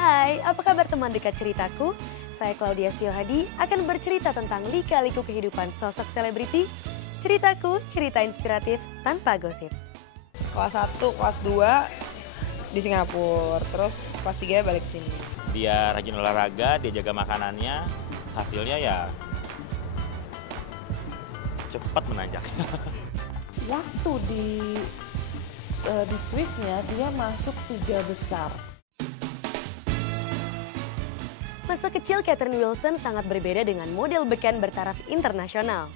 Hai, apa kabar teman dekat ceritaku? Saya Claudia Setiohadi akan bercerita tentang lika-liku kehidupan sosok selebriti. Ceritaku, cerita inspiratif tanpa gosip. Kelas 1, kelas 2 di Singapura, terus kelas 3 balik ke sini. Dia rajin olahraga, dia jaga makanannya, hasilnya ya cepat menanjak. Waktu di Swissnya dia masuk 3 besar. Masa kecil Catherine Wilson sangat berbeda dengan model beken bertaraf internasional.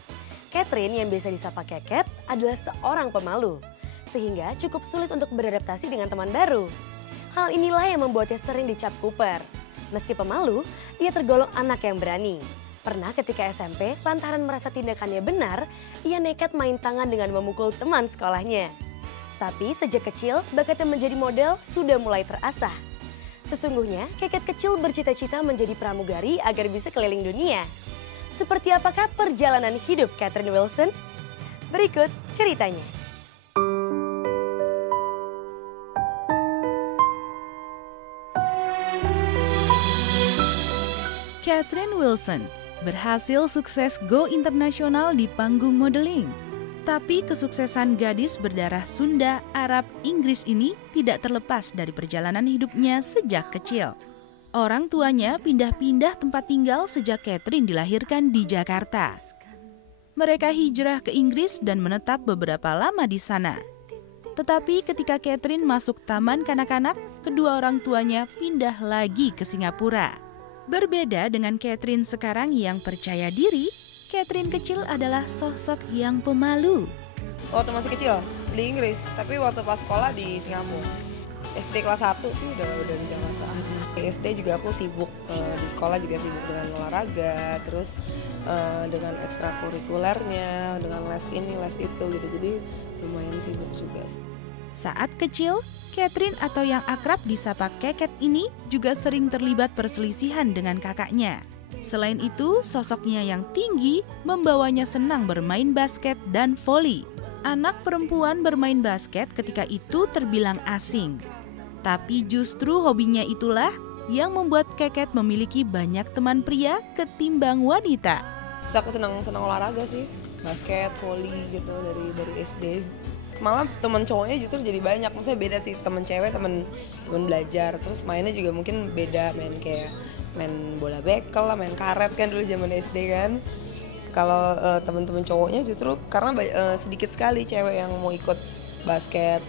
Catherine yang biasa disapa Keket adalah seorang pemalu, sehingga cukup sulit untuk beradaptasi dengan teman baru. Hal inilah yang membuatnya sering dicap kuper. Meski pemalu, ia tergolong anak yang berani. Pernah ketika SMP, lantaran merasa tindakannya benar, ia nekat main tangan dengan memukul teman sekolahnya. Tapi sejak kecil, bakatnya menjadi model sudah mulai terasah. Sesungguhnya, Keket kecil bercita-cita menjadi pramugari agar bisa keliling dunia. Seperti apakah perjalanan hidup Catherine Wilson? Berikut ceritanya. Catherine Wilson berhasil sukses go internasional di panggung modeling. Tapi kesuksesan gadis berdarah Sunda, Arab, Inggris ini tidak terlepas dari perjalanan hidupnya sejak kecil. Orang tuanya pindah-pindah tempat tinggal sejak Catherine dilahirkan di Jakarta. Mereka hijrah ke Inggris dan menetap beberapa lama di sana. Tetapi ketika Catherine masuk taman kanak-kanak, kedua orang tuanya pindah lagi ke Singapura. Berbeda dengan Catherine sekarang yang percaya diri, Catherine kecil adalah sosok yang pemalu. Waktu masih kecil di Inggris, tapi waktu pas sekolah di Singapura. SD kelas 1 sih udah di Jakarta. SD juga aku sibuk, di sekolah juga sibuk dengan olahraga, terus dengan ekstrakurikulernya, dengan les ini, les itu gitu. Jadi lumayan sibuk juga sih. Saat kecil, Catherine atau yang akrab disapa Keket ini juga sering terlibat perselisihan dengan kakaknya. Selain itu, sosoknya yang tinggi membawanya senang bermain basket dan voli. Anak perempuan bermain basket ketika itu terbilang asing. Tapi justru hobinya itulah yang membuat Keket memiliki banyak teman pria ketimbang wanita. Terus aku senang olahraga sih, basket, voli gitu dari SD. Malah teman cowoknya justru jadi banyak, maksudnya beda sih, teman cewek, teman belajar, terus mainnya juga mungkin beda, main bola bekel lah, main karet kan dulu zaman SD kan. Kalau teman-teman cowoknya justru karena sedikit sekali cewek yang mau ikut basket,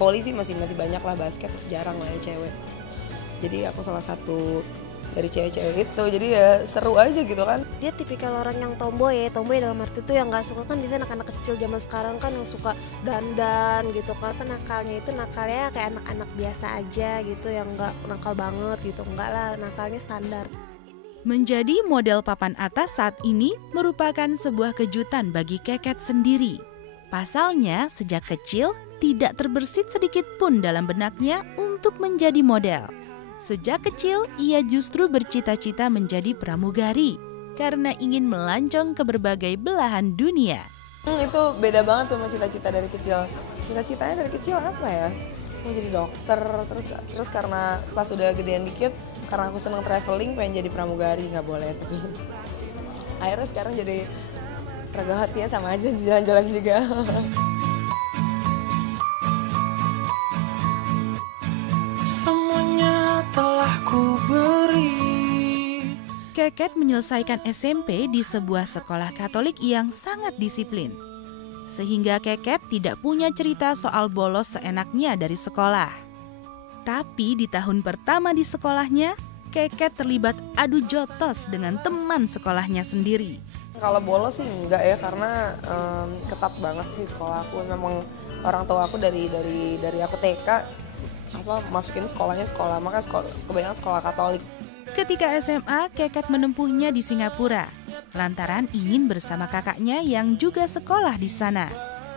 voli sih masih banyak lah, basket jarang lah ya cewek. Jadi aku salah satu dari cewek-cewek itu, jadi ya seru aja gitu kan. Dia tipikal orang yang tomboy dalam arti itu yang nggak suka kan biasanya anak-anak kecil zaman sekarang kan yang suka dandan gitu kan. Nakalnya itu nakalnya kayak anak-anak biasa aja gitu, yang nggak nakal banget gitu, enggak lah, nakalnya standar. Menjadi model papan atas saat ini merupakan sebuah kejutan bagi Keket sendiri. Pasalnya sejak kecil tidak terbersit sedikit pun dalam benaknya untuk menjadi model. Sejak kecil, ia justru bercita-cita menjadi pramugari karena ingin melancong ke berbagai belahan dunia. Itu beda banget tuh sama cita-cita dari kecil. Cita-citanya dari kecil apa ya? Mau jadi dokter, terus karena pas udah gedean dikit, karena aku senang traveling, pengen jadi pramugari, nggak boleh. Tapi akhirnya sekarang jadi raga hatinya sama aja, jalan-jalan juga. Keket menyelesaikan SMP di sebuah sekolah Katolik yang sangat disiplin. Sehingga Keket tidak punya cerita soal bolos seenaknya dari sekolah. Tapi di tahun pertama di sekolahnya, Keket terlibat adu jotos dengan teman sekolahnya sendiri. Kalau bolos sih enggak ya, karena ketat banget sih sekolah aku. Memang orang tua aku dari aku TK masukin sekolahnya sekolah, maka kebanyakan sekolah Katolik. Ketika SMA, Keket menempuhnya di Singapura, lantaran ingin bersama kakaknya yang juga sekolah di sana.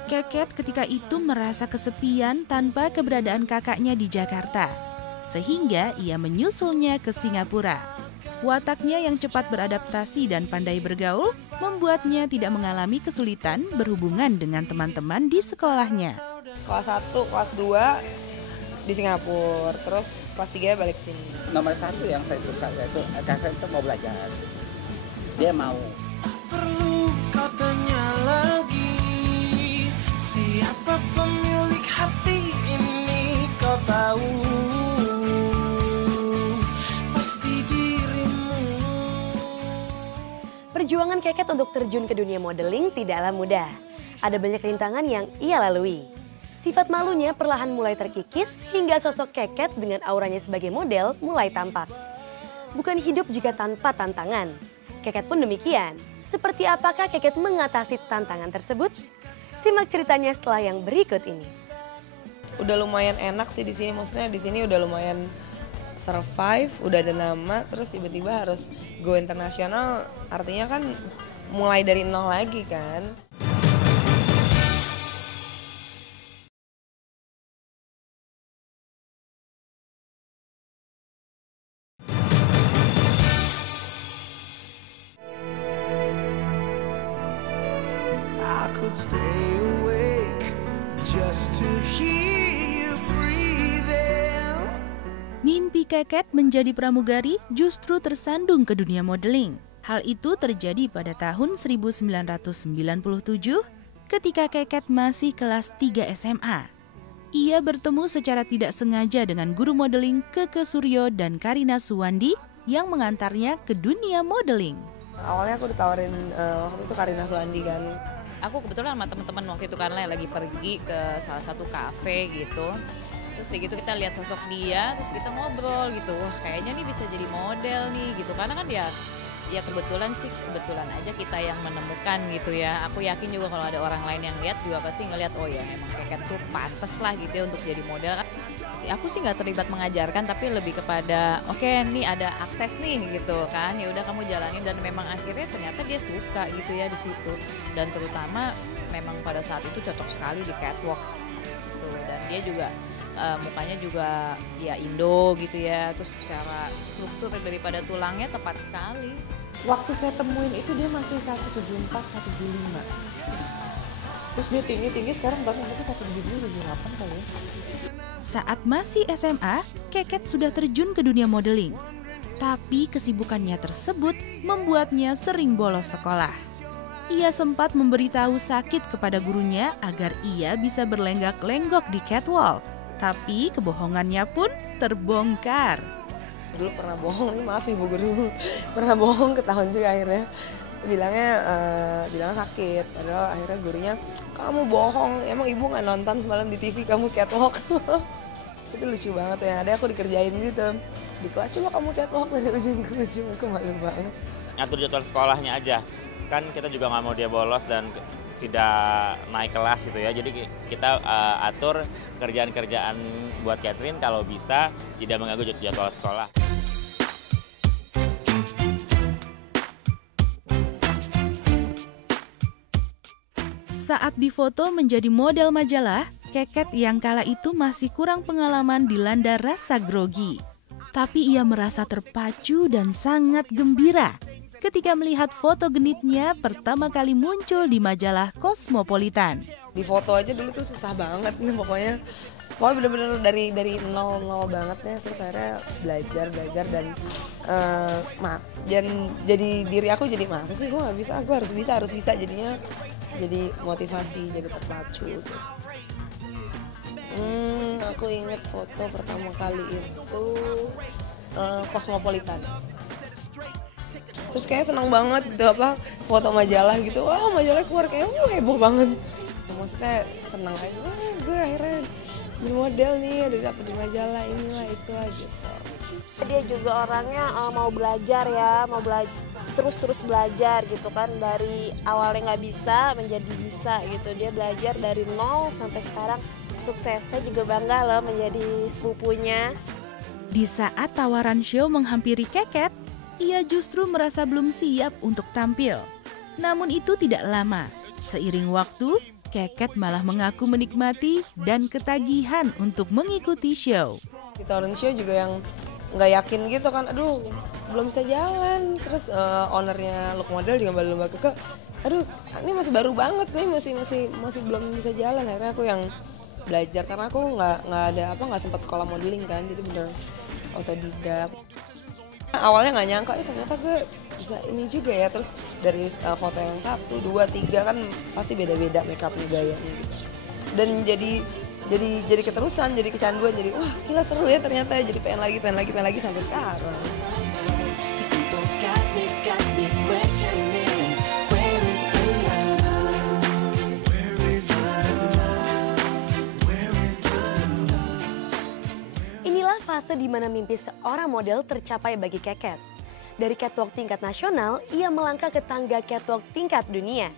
Keket ketika itu merasa kesepian tanpa keberadaan kakaknya di Jakarta, sehingga ia menyusulnya ke Singapura. Wataknya yang cepat beradaptasi dan pandai bergaul membuatnya tidak mengalami kesulitan berhubungan dengan teman-teman di sekolahnya. Kelas 1, kelas 2 di Singapura, terus kelas 3 balik ke sini. Nomor satu yang saya suka yaitu Kevin itu mau belajar. Dia mau. Perlu kau tanya lagi, siapa pemilik hati ini kau tahu, pasti dirimu. Perjuangan Keket untuk terjun ke dunia modeling tidaklah mudah. Ada banyak rintangan yang ia lalui. Sifat malunya perlahan mulai terkikis hingga sosok Keket dengan auranya sebagai model mulai tampak. Bukan hidup jika tanpa tantangan. Keket pun demikian. Seperti apakah Keket mengatasi tantangan tersebut? Simak ceritanya setelah yang berikut ini. Udah lumayan enak sih di sini, maksudnya di sini udah lumayan survive, udah ada nama, terus tiba-tiba harus go internasional, artinya kan mulai dari nol lagi kan. I could stay awake just to hear you breathing. Mimpi Keket menjadi pramugari justru tersandung ke dunia modeling. Hal itu terjadi pada tahun 1997 ketika Keket masih kelas 3 SMA. Ia bertemu secara tidak sengaja dengan guru modeling Keke Suryo dan Karina Suwandi yang mengantarnya ke dunia modeling. Awalnya aku ditawarin waktu itu Karina Suwandi kan. Aku kebetulan sama teman-teman waktu itu karena lagi pergi ke salah satu kafe gitu. Terus kayak gitu kita lihat sosok dia, terus kita ngobrol gitu. Wah, kayaknya nih bisa jadi model nih gitu. Karena kan ya kebetulan aja kita yang menemukan gitu ya. Aku yakin juga kalau ada orang lain yang lihat juga pasti ngelihat, oh ya memang Keket tuh pantes lah gitu ya untuk jadi model. Aku sih nggak terlibat mengajarkan, tapi lebih kepada oke, nih ada akses nih gitu kan, ya udah kamu jalanin, dan memang akhirnya ternyata dia suka gitu ya di situ, dan terutama memang pada saat itu cocok sekali di catwalk gitu. Dan dia juga mukanya juga ya Indo gitu ya, terus secara struktur daripada tulangnya tepat sekali. Waktu saya temuin itu dia masih 174, 175. Terus dia tinggi sekarang berapa? Mungkin 177, 178 kali ya. Saat masih SMA, Keket sudah terjun ke dunia modeling. Tapi kesibukannya tersebut membuatnya sering bolos sekolah. Ia sempat memberitahu sakit kepada gurunya agar ia bisa berlenggak-lenggok di catwalk. Tapi kebohongannya pun terbongkar. Dulu pernah bohong, nih maaf ibu guru, pernah bohong, ketahuan juga akhirnya. Bilangnya sakit, padahal akhirnya gurunya, kamu bohong, emang ibu nggak nonton semalam di TV kamu catwalk. Itu lucu banget ya, ada aku dikerjain gitu di kelas, coba kamu catwalk dari ujung ke ujung, aku malu banget. Ngatur jadwal sekolahnya aja, kan kita juga nggak mau dia bolos dan tidak naik kelas gitu ya. Jadi kita atur kerjaan-kerjaan buat Catherine kalau bisa tidak mengganggu jadwal sekolah. Saat difoto menjadi model majalah, Keket yang kala itu masih kurang pengalaman dilanda rasa grogi. Tapi ia merasa terpacu dan sangat gembira ketika melihat foto genitnya pertama kali muncul di majalah Cosmopolitan. Di foto aja dulu tuh susah banget nih pokoknya. Pokoknya bener-bener dari nol banget ya. Terus akhirnya belajar dan jadi diri aku jadi masa sih gue nggak bisa, aku harus bisa jadinya jadi motivasi, jadi terpacu gitu. Aku inget foto pertama kali itu Cosmopolitan. Terus kayak senang banget gitu, foto majalah gitu, wah majalah keluar kayak heboh banget. Maksudnya senang aja, gue akhirnya jadi model nih, udah dapet di majalah inilah itu aja gitu. Dia juga orangnya mau belajar ya, terus belajar gitu kan, dari awalnya nggak bisa menjadi bisa gitu. Dia belajar dari nol sampai sekarang sukses. Saya juga bangga loh menjadi sepupunya. Di saat tawaran show menghampiri Keket, ia justru merasa belum siap untuk tampil. Namun itu tidak lama. Seiring waktu, Keket malah mengaku menikmati dan ketagihan untuk mengikuti show. Ditawarin show juga yang nggak yakin gitu kan, aduh belum bisa jalan. Terus ownernya Look Model juga Mbak Keke, aduh ini masih baru banget nih, masih belum bisa jalan. Akhirnya aku yang belajar karena aku nggak sempat sekolah modeling kan, jadi bener otodidak. Awalnya nggak nyangka, ternyata gue bisa ini juga ya. Terus dari foto yang 1, 2, 3 kan pasti beda-beda makeupnya, gayanya gitu. Dan jadi keterusan, jadi kecanduan, jadi wah gila seru ya ternyata, jadi pengen lagi sampai sekarang. Inilah fase di mana mimpi seorang model tercapai bagi Keket. Dari catwalk tingkat nasional, ia melangkah ke tangga catwalk tingkat dunia.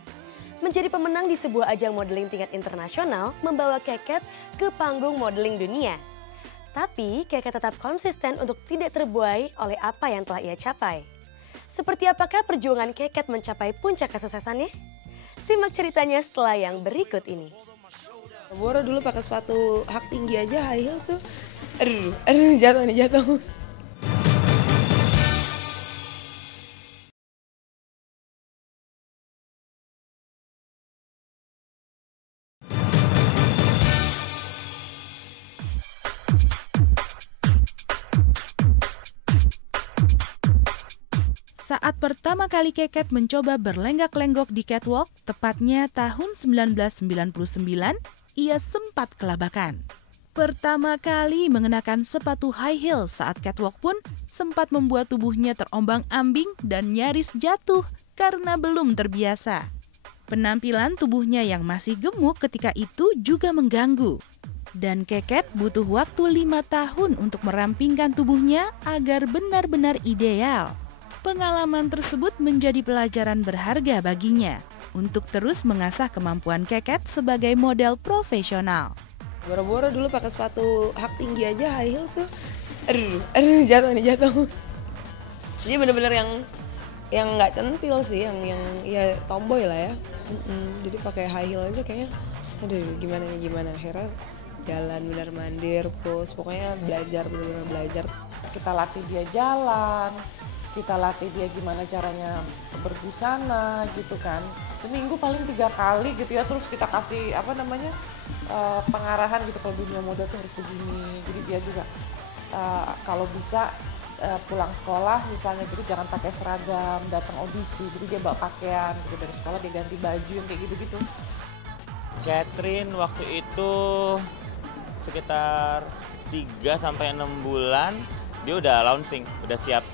Menjadi pemenang di sebuah ajang modeling tingkat internasional membawa Keket ke panggung modeling dunia. Tapi Keket tetap konsisten untuk tidak terbuai oleh apa yang telah ia capai. Seperti apakah perjuangan Keket mencapai puncak kesuksesannya? Simak ceritanya setelah yang berikut ini. Boro dulu pakai sepatu hak tinggi aja, high heels tuh. Aduh, jatuh. Saat pertama kali Keket mencoba berlenggak-lenggok di catwalk, tepatnya tahun 1999, ia sempat kelabakan. Pertama kali mengenakan sepatu high heels saat catwalk pun sempat membuat tubuhnya terombang-ambing dan nyaris jatuh karena belum terbiasa. Penampilan tubuhnya yang masih gemuk ketika itu juga mengganggu. Dan Keket butuh waktu 5 tahun untuk merampingkan tubuhnya agar benar-benar ideal. Pengalaman tersebut menjadi pelajaran berharga baginya untuk terus mengasah kemampuan Keket sebagai model profesional. Boro-boro dulu pakai sepatu hak tinggi aja, high heels tuh. Aduh, jatuh. Jadi bener-bener yang nggak centil sih, yang ya tomboy lah ya. Jadi pakai high heel aja kayaknya, aduh gimana. Akhirnya jalan benar mandir, pose, pokoknya bener-bener belajar. Kita latih dia jalan, kita latih dia gimana caranya berbusana gitu kan. Seminggu paling 3 kali gitu ya, terus kita kasih pengarahan gitu, kalau dunia model tuh harus begini. Jadi dia juga kalau bisa pulang sekolah misalnya gitu jangan pakai seragam, datang audisi. Jadi dia bawa pakaian gitu dari sekolah, dia ganti baju yang kayak gitu-gitu. Catherine waktu itu sekitar 3-6 bulan dia udah launching, udah siap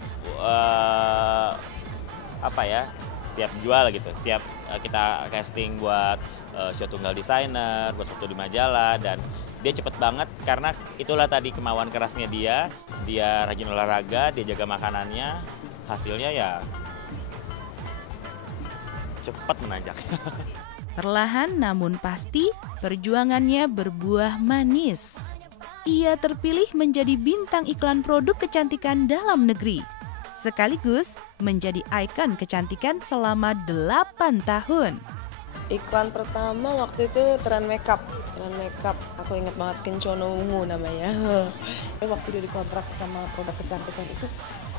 siap jual gitu, siap kita casting buat show tunggal desainer, buat foto di majalah, dan dia cepet banget karena itulah tadi kemauan kerasnya dia rajin olahraga, dia jaga makanannya, hasilnya ya cepat menanjak. Perlahan namun pasti perjuangannya berbuah manis. Ia terpilih menjadi bintang iklan produk kecantikan dalam negeri. Sekaligus menjadi ikon kecantikan selama 8 tahun. Iklan pertama waktu itu tren makeup. Aku ingat banget, Kencono Ungu namanya. Waktu dia dikontrak sama produk kecantikan itu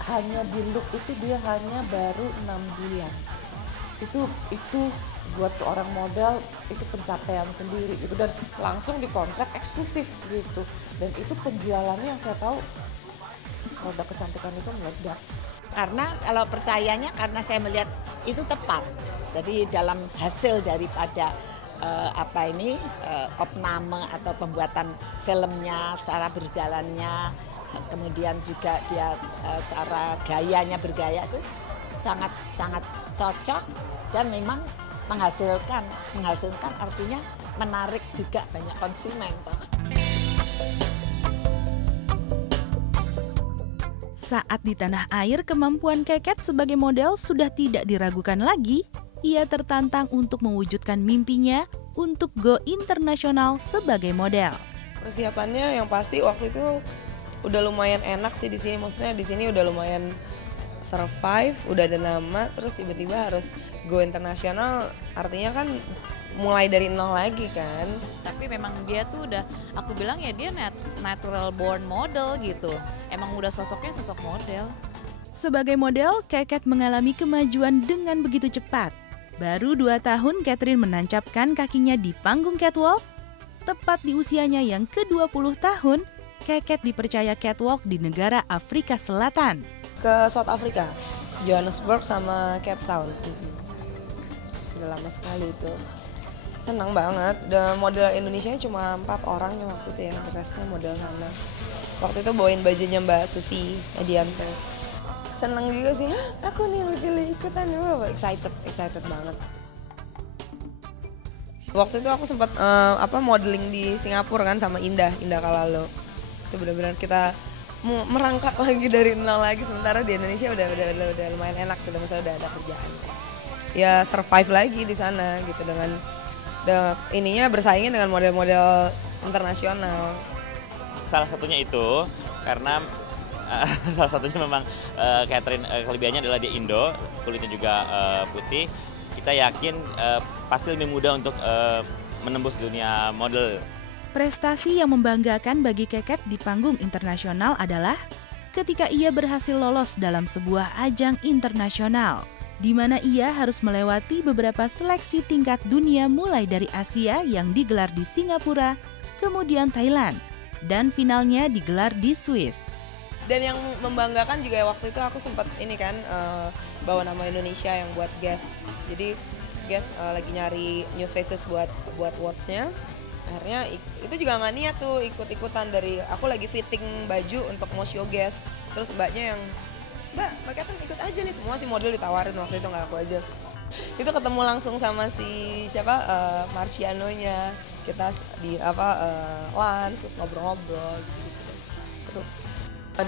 hanya di look itu dia hanya baru 6 bulan. Itu buat seorang model itu pencapaian sendiri gitu, dan langsung dikontrak eksklusif gitu. Dan itu penjualannya yang saya tahu produk kecantikan itu meledak. Karena kalau percayanya karena saya melihat itu tepat. Jadi dalam hasil daripada opname atau pembuatan filmnya, cara berjalannya, kemudian juga dia cara gayanya bergaya itu sangat cocok dan memang menghasilkan artinya menarik juga banyak konsumen. Saat di tanah air, kemampuan Keket sebagai model sudah tidak diragukan lagi. Ia tertantang untuk mewujudkan mimpinya untuk go internasional sebagai model. Persiapannya yang pasti waktu itu udah lumayan enak sih di sini, maksudnya di sini udah lumayan survive, udah ada nama, terus tiba-tiba harus go internasional, artinya kan mulai dari nol lagi kan. Tapi memang dia tuh udah, aku bilang ya dia natural born model gitu. Emang udah sosoknya sosok model. Sebagai model, Keket mengalami kemajuan dengan begitu cepat. Baru 2 tahun Catherine menancapkan kakinya di panggung catwalk. Tepat di usianya yang ke-20 tahun, Keket dipercaya catwalk di negara Afrika Selatan. Ke South Africa, Johannesburg sama Cape Town. Sudah lama sekali itu. Senang banget. Dan model Indonesia cuma 4 orang waktu itu ya, the restnya model sana. Waktu itu bawain bajunya Mbak Susi Edianto. Senang juga sih, aku nih pilih ikutan, excited banget. Waktu itu aku sempat modeling di Singapura kan sama Indah Kalalo. Itu benar-benar kita merangkak lagi dari nol lagi, sementara di Indonesia udah lumayan enak gitu, misalnya udah ada kerjaan. Ya survive lagi di sana gitu dengan ininya bersaingnya dengan model-model internasional. Salah satunya itu karena salah satunya memang Catherine kelebihannya adalah di Indo, kulitnya juga putih. Kita yakin pasti lebih mudah untuk menembus dunia model. Prestasi yang membanggakan bagi Keket di panggung internasional adalah ketika ia berhasil lolos dalam sebuah ajang internasional, di mana ia harus melewati beberapa seleksi tingkat dunia mulai dari Asia yang digelar di Singapura, kemudian Thailand, dan finalnya digelar di Swiss. Dan yang membanggakan juga waktu itu aku sempat ini kan bawa nama Indonesia yang buat guest. Jadi guest lagi nyari new faces buat watch-nya. Akhirnya itu juga nggak niat tuh ikut-ikutan, dari aku lagi fitting baju untuk mau show guest. Terus mbaknya yang, Mbak Catherine ikut aja nih, semua si model ditawarin waktu itu, nggak aku aja. Itu ketemu langsung sama si Marcianonya, kita di lunch terus ngobrol-ngobrol gitu. Seru.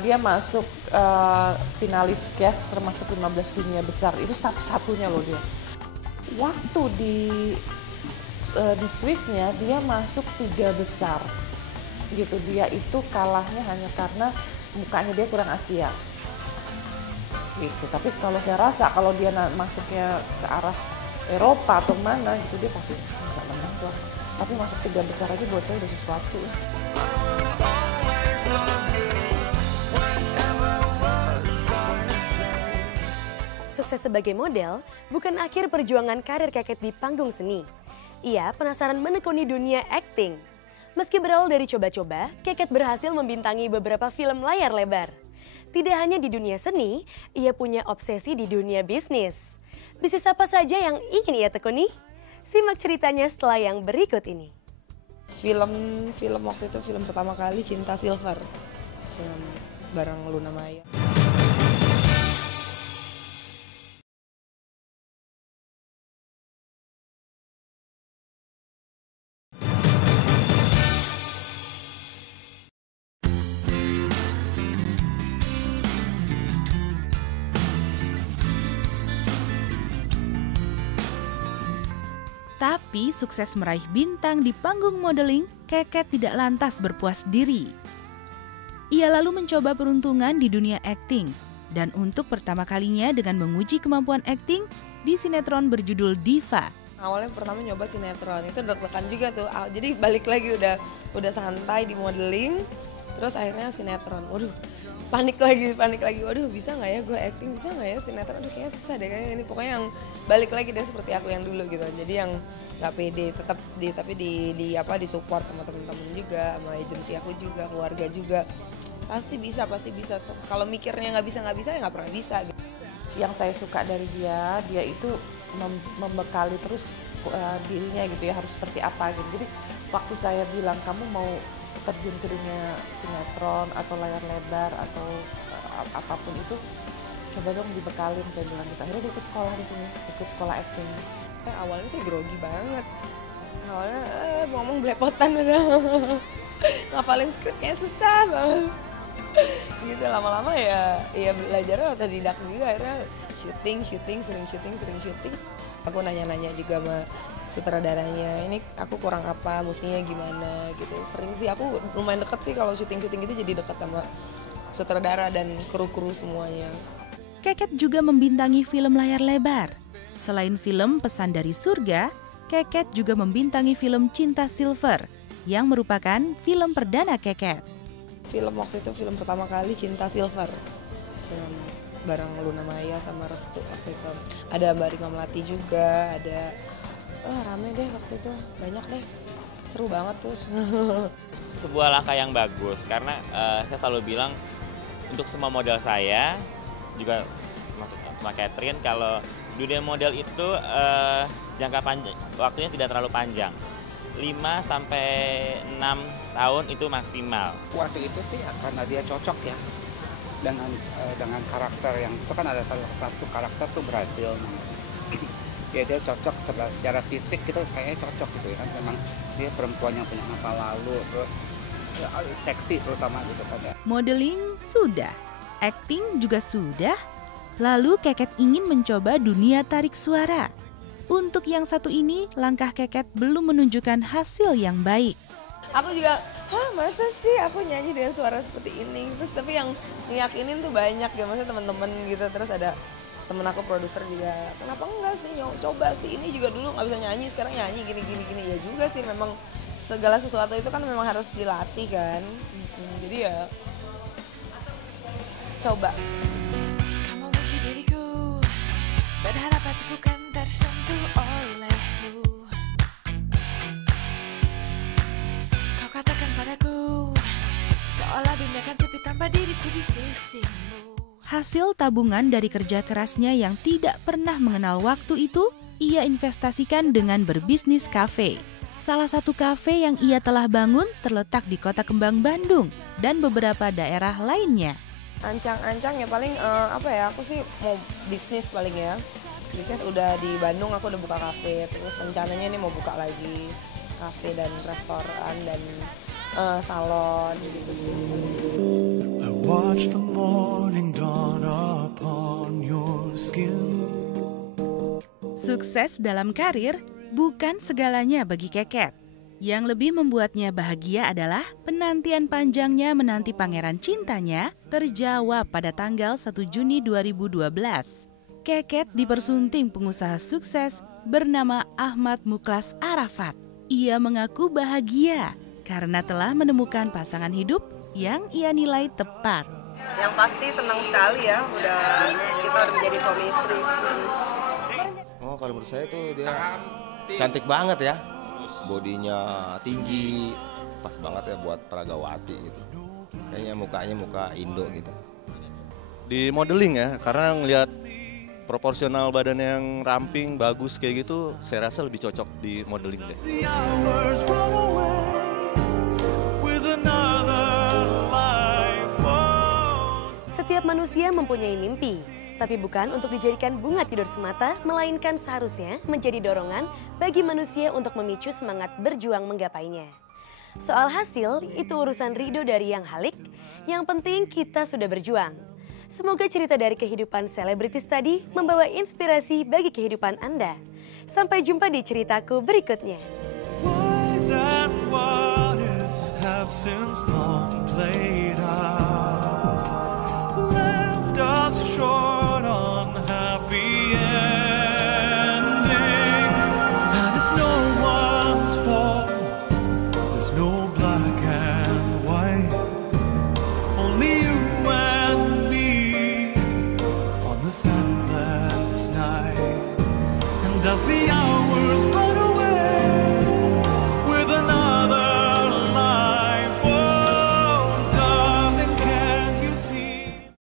Dia masuk finalis guest termasuk 15 dunia besar, itu satu-satunya loh dia. Waktu di Swissnya dia masuk 3 besar gitu, dia itu kalahnya hanya karena mukanya dia kurang Asia gitu. Tapi kalau saya rasa kalau dia masuknya ke arah Eropa atau mana gitu, dia pasti bisa menang tuh. Tapi masuk 3 besar aja buat saya udah sesuatu ya. Sukses sebagai model bukan akhir perjuangan karir Keket di panggung seni. Ia penasaran menekuni dunia akting. Meski berawal dari coba-coba, Keket berhasil membintangi beberapa film layar lebar. Tidak hanya di dunia seni, ia punya obsesi di dunia bisnis. Bisnis apa saja yang ingin ia tekuni? Simak ceritanya setelah yang berikut ini. Film waktu itu film pertama kali Cinta Silver, bareng Luna Maya. Tapi sukses meraih bintang di panggung modeling, Keket tidak lantas berpuas diri. Ia lalu mencoba peruntungan di dunia akting, dan untuk pertama kalinya dengan menguji kemampuan akting di sinetron berjudul Diva. Awalnya pertama nyoba sinetron, itu deg-degan juga tuh. Jadi balik lagi udah santai di modeling, terus akhirnya sinetron. Waduh, panik lagi. Waduh, bisa nggak ya gue acting, bisa nggak ya sinetron? Aduh, kayaknya susah deh kayaknya ini. Pokoknya yang balik lagi deh seperti aku yang dulu gitu. Jadi yang nggak pede, tapi di support sama temen-temen juga, sama agensi aku juga, keluarga juga. Pasti bisa. Kalau mikirnya nggak bisa ya nggak pernah bisa. Gitu. Yang saya suka dari dia itu membekali terus dirinya gitu ya, harus seperti apa gitu. Jadi waktu saya bilang kamu mau terjun ke dunia sinetron atau layar lebar atau apapun itu, coba dong dibekalin, saya bilang gitu. Akhirnya dia ikut sekolah di sini, ikut sekolah acting. Awalnya sih grogi banget. Awalnya ngomong belepotan udah. Ngafalin skripnya susah banget. Gitu lama-lama ya belajarnya otodidak juga, akhirnya sering syuting. Aku nanya-nanya juga sama sutradaranya, ini aku kurang apa, mestinya gimana gitu. Sering sih aku lumayan deket sih kalau syuting gitu, jadi deket sama sutradara dan kru-kru semuanya. Keket juga membintangi film layar lebar. Selain film Pesan dari Surga, Keket juga membintangi film Cinta Silver yang merupakan film perdana Keket. Film waktu itu film pertama kali Cinta Silver, bareng Luna Maya sama Restu waktu itu. Ada Mbak Rima Melati juga, ada rame deh waktu itu, banyak deh. seru banget tuh. Sebuah langkah yang bagus karena saya selalu bilang untuk semua model saya juga masuk sama Catherine, kalau dunia model itu jangka panjang waktunya tidak terlalu panjang. 5 sampai 6 tahun itu maksimal. Waktu itu sih karena dia cocok ya dengan karakter yang itu kan ada salah satu karakter tuh Brazil namanya. Ya dia cocok secara fisik gitu kayaknya cocok gitu ya kan, memang dia perempuan yang punya masa lalu terus ya, seksi terutama gitu kan ya. Modeling sudah, acting juga sudah. Lalu Keket ingin mencoba dunia tarik suara. Untuk yang satu ini, langkah Keket belum menunjukkan hasil yang baik. Aku juga, masa sih aku nyanyi dengan suara seperti ini? Terus tapi yang ngeyakinin tuh banyak ya, maksudnya teman-teman gitu. Terus ada temen aku produser juga, kenapa enggak sih coba sih, ini juga dulu nggak bisa nyanyi, sekarang nyanyi gini. Ya juga sih, memang segala sesuatu itu kan memang harus dilatih kan. Jadi ya coba. Berharap hatiku kan tersentuh olehmu. Kau katakan padaku, seolah dunia kan sepi tanpa diriku di sisimu. Hasil tabungan dari kerja kerasnya yang tidak pernah mengenal waktu itu, ia investasikan dengan berbisnis kafe. Salah satu kafe yang ia telah bangun terletak di Kota Kembang, Bandung, dan beberapa daerah lainnya. Ancang-ancang ya paling aku sih mau bisnis paling ya. Bisnis udah di Bandung, aku udah buka kafe, terus rencananya ini mau buka lagi kafe dan restoran dan salon gitu sih. I watch the morning dawn upon your skin. Sukses dalam karir bukan segalanya bagi Keket. Yang lebih membuatnya bahagia adalah penantian panjangnya menanti pangeran cintanya terjawab pada tanggal 1 Juni 2012. Keket dipersunting pengusaha sukses bernama Ahmad Muklas Arafat. Ia mengaku bahagia karena telah menemukan pasangan hidup yang ia nilai tepat. Yang pasti senang sekali ya, kita udah menjadi suami istri. Oh, kalau menurut saya tuh dia cantik banget ya. Bodinya tinggi, pas banget ya buat peragawati gitu. Kayaknya mukanya muka Indo gitu. Di modeling ya, karena ngelihat proporsional badan yang ramping, bagus kayak gitu, saya rasa lebih cocok di modeling deh. Setiap manusia mempunyai mimpi. Tapi bukan untuk dijadikan bunga tidur semata, melainkan seharusnya menjadi dorongan bagi manusia untuk memicu semangat berjuang menggapainya. Soal hasil, itu urusan ridho dari Yang Halik, yang penting kita sudah berjuang. Semoga cerita dari kehidupan selebritis tadi membawa inspirasi bagi kehidupan Anda. Sampai jumpa di ceritaku berikutnya. Does the